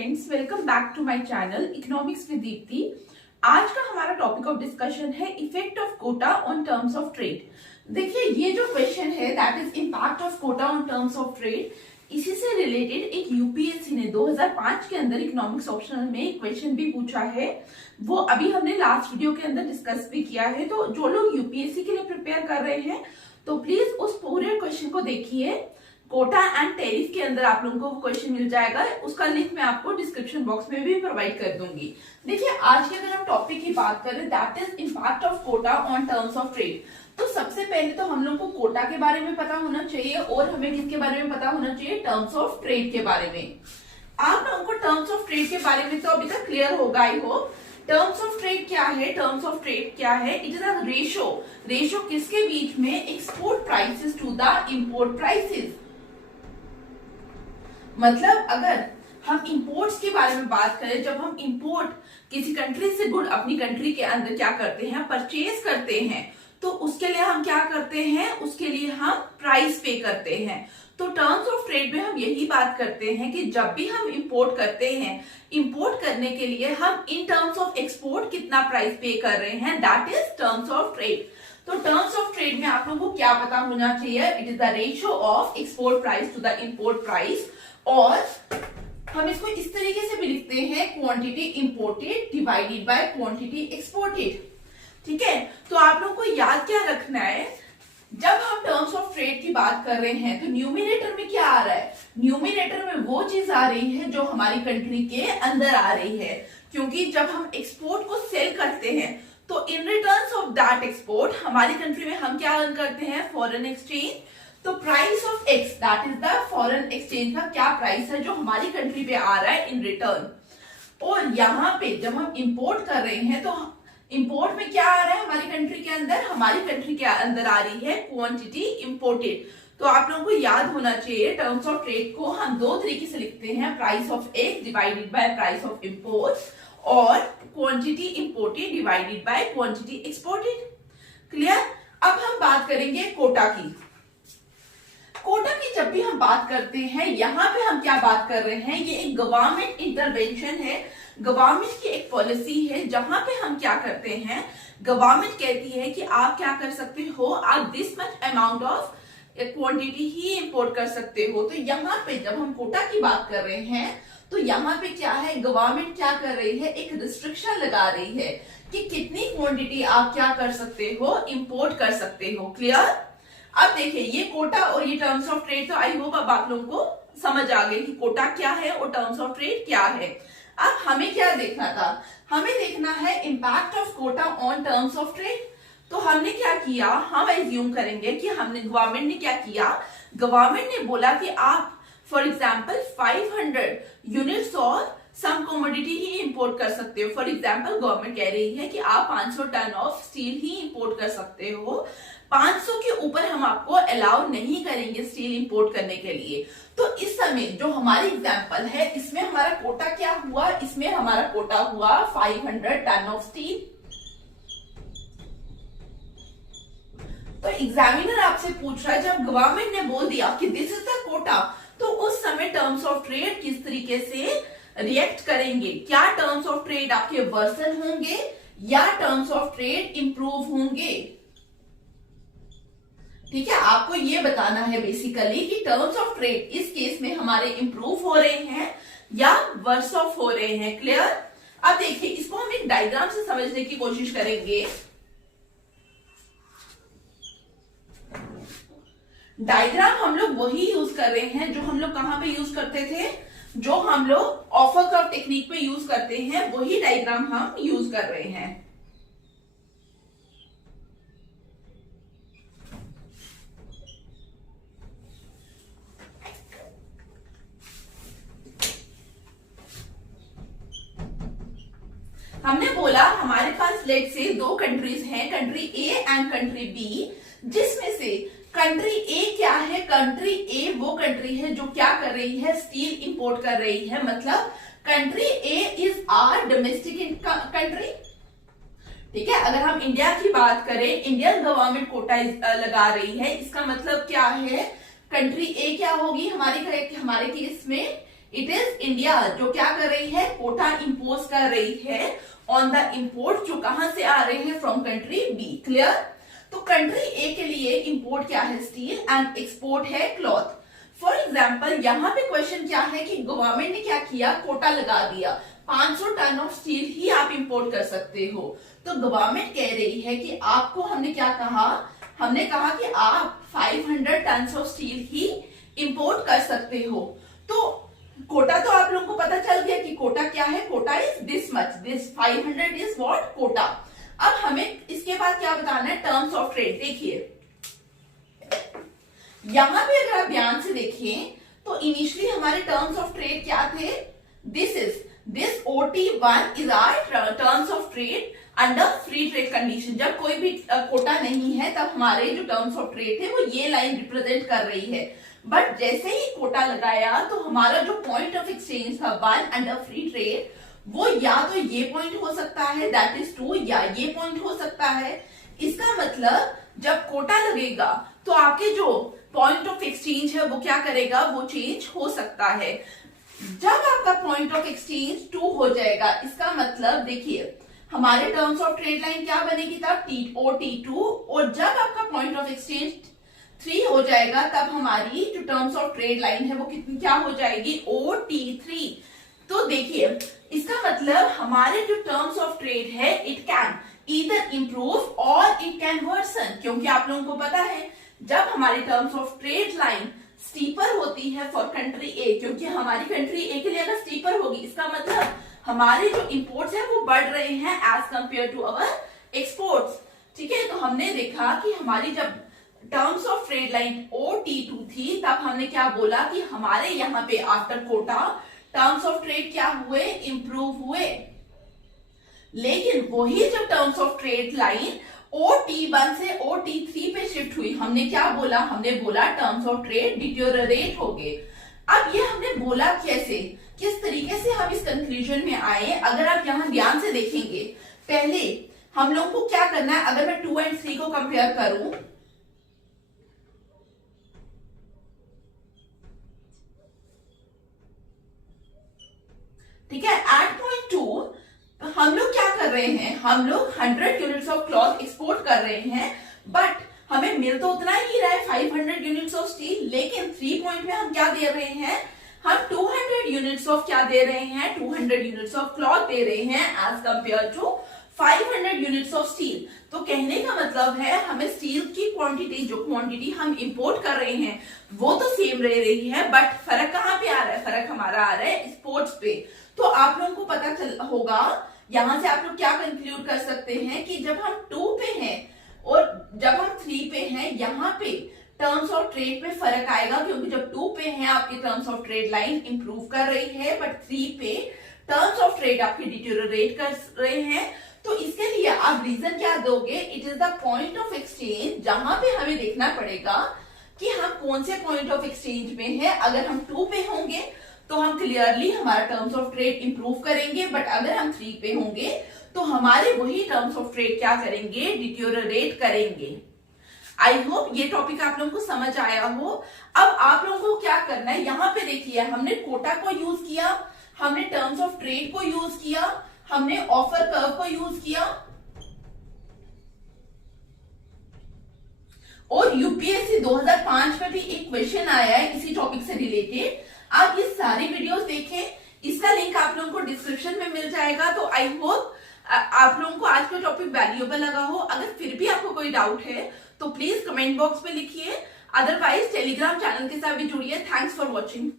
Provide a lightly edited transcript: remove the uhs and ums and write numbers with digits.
Friends, welcome back to my channel economics with Deepti. आज का हमारा टॉपिक ऑफ डिस्कशन है effect of quota on terms of trade. देखिए, ये जो क्वेश्चन है that is impact of quota on terms of trade, इसी से रिलेटेड एक यूपीएससी ने 2005 के अंदर इकोनॉमिक्स ऑप्शनल में एक क्वेश्चन भी पूछा है। वो अभी हमने लास्ट वीडियो के अंदर डिस्कस भी किया है। तो जो लोग यूपीएससी के लिए प्रिपेयर कर रहे हैं तो प्लीज उस पूरे क्वेश्चन को देखिए। कोटा एंड टैरिफ के अंदर आप लोगों को वो क्वेश्चन मिल जाएगा, उसका लिंक मैं आपको डिस्क्रिप्शन बॉक्स में भी प्रोवाइड कर दूंगी। देखिए, आज के अगर हम टॉपिक की बात करें that is impact of quota on terms of trade, तो सबसे पहले तो हम लोग को कोटा के बारे में पता होना चाहिए और हमें किसके बारे में पता होना चाहिए, टर्म्स ऑफ ट्रेड के बारे में। आप लोगों को टर्म्स ऑफ ट्रेड के बारे में तो अभी तक क्लियर होगा ही हो। टर्म्स ऑफ ट्रेड क्या है? टर्म्स ऑफ ट्रेड क्या है? इट इज अ रेशो किसके बीच में, export prices to the import prices. मतलब अगर हम इंपोर्ट्स के बारे में बात करें, जब हम इंपोर्ट किसी कंट्री से गुड अपनी कंट्री के अंदर क्या करते हैं, परचेज करते हैं, तो उसके लिए हम क्या करते हैं, उसके लिए हम प्राइस पे करते हैं। तो टर्म्स ऑफ ट्रेड में हम यही बात करते हैं कि जब भी हम इंपोर्ट करते हैं, इंपोर्ट करने के लिए हम इन टर्म्स ऑफ एक्सपोर्ट कितना प्राइस पे कर रहे हैं, that is terms of trade. तो टर्म्स ऑफ ट्रेड में आप लोगों को क्या पता होना चाहिए, it is the ratio of export price to the import price, और हम इसको इस तरीके से भी लिखते हैं, quantity imported divided by quantity exported. ठीक है, तो आप लोगों को याद क्या रखना है, जब हम टर्म्स ऑफ ट्रेड की बात कर रहे हैं तो न्यूमिनेटर में क्या आ रहा है, न्यूमिनेटर में वो चीज आ रही है जो हमारी कंट्री के अंदर आ रही है। क्योंकि जब हम एक्सपोर्ट को सेल करते हैं तो इन रिटर्न्स ऑफ दैट एक्सपोर्ट हमारी कंट्री में हम क्या अर्न करते हैं, फॉरेन एक्सचेंज। तो price of x that is the foreign exchange का क्या प्राइस है जो हमारी कंट्री पे आ रहा है इन रिटर्न। और यहाँ पे जब हम इंपोर्ट कर रहे हैं तो इंपोर्ट में क्या आ रहा है हमारी कंट्री के अंदर, हमारी कंट्री के अंदर आ रही है क्वांटिटी इंपोर्टेड। तो आप लोगों को याद होना चाहिए, टर्म्स ऑफ ट्रेड को हम दो तरीके से लिखते हैं, price of X divided by price of import और quantity imported divided by quantity exported. Clear? अब हम बात करेंगे कोटा की। कोटा की जब भी हम बात करते हैं, यहाँ पे हम क्या बात कर रहे हैं, ये एक गवर्नमेंट इंटरवेंशन है, गवर्नमेंट की एक पॉलिसी है, जहां पे हम क्या करते हैं, गवर्नमेंट कहती है कि आप क्या कर सकते हो, आप this much amount of quantity he import कर सकते हो। तो यहाँ पे जब हम कोटा की बात कर रहे हैं तो यहाँ पे क्या है, गवर्नमेंट क्या कर रही है, एक रिस्ट्रिक्शन लगा रही है कि कितनी क्वांटिटी आप क्या कर सकते हो, इंपोर्ट कर सकते हो। क्लियर? अब देखिए, ये कोटा और ये टर्म्स ऑफ ट्रेड तो आई होप अब आप लोगों को समझ आ गई कि कोटा क्या है और टर्म्स ऑफ ट्रेड क्या है। अब हमें क्या देखना था, हमें देखना है impact of quota on terms of trade. तो हमने क्या किया, हम एज्यूम करेंगे कि हमने गवर्नमेंट ने क्या किया, गवर्नमेंट ने बोला कि आप फॉर एग्जाम्पल 500 यूनिट्स और सम कमोडिटी ही इंपोर्ट कर सकते हो। फॉर एग्जाम्पल गवर्नमेंट कह रही है कि आप 500 टन ऑफ स्टील ही इंपोर्ट कर सकते हो, 500 के ऊपर हम आपको अलाउ नहीं करेंगे स्टील इंपोर्ट करने के लिए। तो इस समय जो हमारी एग्जांपल है, इसमें हमारा कोटा क्या हुआ, इसमें हमारा कोटा हुआ 500 टन ऑफ स्टील। तो एग्जामिनर आपसे पूछ रहा है, जब गवर्नमेंट ने बोल दिया कि दिस इज द कोटा, तो उस समय टर्म्स ऑफ ट्रेड किस तरीके से रिएक्ट करेंगे, क्या टर्म्स ऑफ ट्रेड आपके वर्सन होंगे या टर्म्स ऑफ ट्रेड इंप्रूव होंगे। ठीक है, आपको ये बताना है बेसिकली कि टर्म्स ऑफ ट्रेड इस केस में हमारे इंप्रूव हो रहे हैं या वर्स ऑफ हो रहे हैं। क्लियर? अब देखिए, इसको हम एक डायग्राम से समझने की कोशिश करेंगे। डायग्राम हम लोग वही यूज कर रहे हैं जो हम लोग कहां पे यूज करते थे, जो हम लोग ऑफर कर्व टेक्निक पे यूज करते हैं, वही डायग्राम हम यूज कर रहे हैं। हमने बोला हमारे पास लेट से दो कंट्रीज हैं, country A and country B, जिसमें से कंट्री ए क्या है, कंट्री ए वो कंट्री है जो क्या कर रही है, स्टील इंपोर्ट कर रही है। मतलब country A is our domestic country. ठीक है, अगर हम इंडिया की बात करें, इंडियन गवर्नमेंट कोटा लगा रही है, इसका मतलब क्या है, कंट्री ए क्या होगी हमारे केस में, इट इज इंडिया जो क्या कर रही है, कोटा इंपोज कर रही है ऑन द इंपोर्ट जो कहां से आ रहे हैं, फ्रॉम कंट्री बी। क्लियर? तो कंट्री ए के लिए इंपोर्ट क्या है, स्टील, एंड एक्सपोर्ट है क्लॉथ। फॉर एग्जाम्पल यहाँ पे क्वेश्चन क्या है कि गवर्नमेंट ने क्या किया, कोटा लगा दिया, 500 टन ऑफ स्टील ही आप इंपोर्ट कर सकते हो। तो गवर्नमेंट कह रही है कि आपको, हमने क्या कहा, हमने कहा कि आप 500 टन ऑफ स्टील ही इंपोर्ट कर सकते हो। तो कोटा तो आप लोगों को पता चल गया कि कोटा क्या है, quota is this much, this 500 is what, quota. अब हमें इसके बाद क्या बताना है, टर्म्स ऑफ ट्रेड। देखिए यहां पे अगर आप ध्यान से देखें तो इनिशियली हमारे टर्म्स ऑफ ट्रेड क्या थे, this OT1 is our terms of trade under free trade condition. जब कोई भी कोटा नहीं है तब हमारे जो टर्म्स ऑफ ट्रेड थे वो ये लाइन रिप्रेजेंट कर रही है। बट जैसे ही कोटा लगाया तो हमारा जो पॉइंट ऑफ एक्सचेंज था 1 अंडर फ्री ट्रेड, वो या तो ये पॉइंट हो सकता है दैट इज 2, या ये पॉइंट हो सकता है। इसका मतलब जब कोटा लगेगा तो आपके जो पॉइंट ऑफ एक्सचेंज है वो क्या करेगा, वो चेंज हो सकता है। जब आपका पॉइंट ऑफ एक्सचेंज 2 हो जाएगा, इसका मतलब देखिए हमारे टर्म्स ऑफ ट्रेड लाइन क्या बनेगी तब, OT2, और जब आपका पॉइंट ऑफ एक्सचेंज 3 हो जाएगा तब हमारी जो टर्म्स ऑफ ट्रेड लाइन है वो कितनी क्या हो जाएगी, OT3। तो देखिए इसका मतलब हमारे जो टर्म्स ऑफ ट्रेड है इट कैन ईदर इंप्रूव और इट कैन वर्सन, क्योंकि आप लोगों को पता है जब हमारी terms of trade line steeper होती है फॉर कंट्री ए, क्योंकि हमारी कंट्री ए के लिए अगर स्टीपर होगी इसका मतलब हमारे जो इंपोर्ट्स है वो बढ़ रहे हैं as compared to our exports. ठीक है, तो हमने देखा कि हमारी जब terms of trade line OT2 थी तब हमने क्या बोला कि हमारे यहाँ पे after quota terms of trade क्या हुए, इंप्रूव हुए। लेकिन वही जब terms of trade line OT1 से OT3 पे शिफ्ट हुई, हमने क्या बोला, हमने बोला टर्म्स ऑफ ट्रेड डिटेरियोरेट हो गए। अब ये हमने बोला कैसे, किस तरीके से हम इस कंक्लूजन में आए, अगर आप यहां ध्यान से देखेंगे, पहले हम लोग को क्या करना है, अगर मैं 2 और 3 को कंपेयर करूं, ठीक है, एट पॉइंट 2 हम लोग क्या कर रहे हैं, हम लोग 100 यूनिट्स ऑफ क्लॉथ एक्सपोर्ट कर रहे हैं, बट हमें मिल तो उतना ही रहा है 500 यूनिट्स ऑफ स्टील, लेकिन 3 पॉइंट में हम क्या दे रहे हैं, हम 200 यूनिट्स ऑफ क्या दे रहे हैं, 200 यूनिट्स ऑफ क्लॉथ दे रहे हैं as compared to 500 units of steel. तो कहने का मतलब है हमें स्टील की क्वांटिटी, जो क्वांटिटी हम इंपोर्ट कर रहे हैं वो तो सेम रह रही है, बट फर्क कहां पे आ रहा है, फर्क हमारा आ रहा है एक्सपोर्ट्स पे। तो आप लोगों को पता चल होगा, यहां से आप लोग क्या कंक्लूड कर सकते हैं कि जब हम 2 पे हैं और जब हम 3 पे हैं, यहाँ पे टर्म्स ऑफ ट्रेड में फर्क आएगा, क्योंकि जब 2 पे हैं आपकी terms of trade line improve कर रही है, बट 3 पे टर्म्स ऑफ ट्रेड आपके डिटेरियोरेट कर रहे हैं। तो इसके लिए आप रीजन क्या दोगे, it is the point of exchange, जहां पे हमें देखना पड़ेगा कि हम कौन से पॉइंट ऑफ एक्सचेंज में है। अगर हम 2 पे होंगे तो हम क्लियरली हमारा टर्म्स ऑफ ट्रेड इंप्रूव करेंगे, बट अगर हम 3 पे होंगे तो हमारे वही टर्म्स ऑफ ट्रेड क्या करेंगे, डिटेरियोरेट करेंगे। आई होप ये टॉपिक आप लोगों को समझ आया हो। अब आप लोगों को क्या करना है, यहाँ पे देखिए हमने कोटा को यूज किया, हमने टर्म्स ऑफ ट्रेड को यूज किया, हमने ऑफर कर्व को यूज किया, और यूपीएससी 2005 में भी एक क्वेश्चन आया है इसी टॉपिक से रिलेटेड। आप ये सारी वीडियोस देखें, इसका लिंक आप लोगों को डिस्क्रिप्शन में मिल जाएगा। तो आई होप आप लोगों को आज का टॉपिक वैल्यूएबल लगा हो। अगर फिर भी आपको कोई डाउट है तो प्लीज कमेंट बॉक्स में लिखिए, अदरवाइज टेलीग्राम चैनल के साथ भी जुड़िए। Thanks for watching.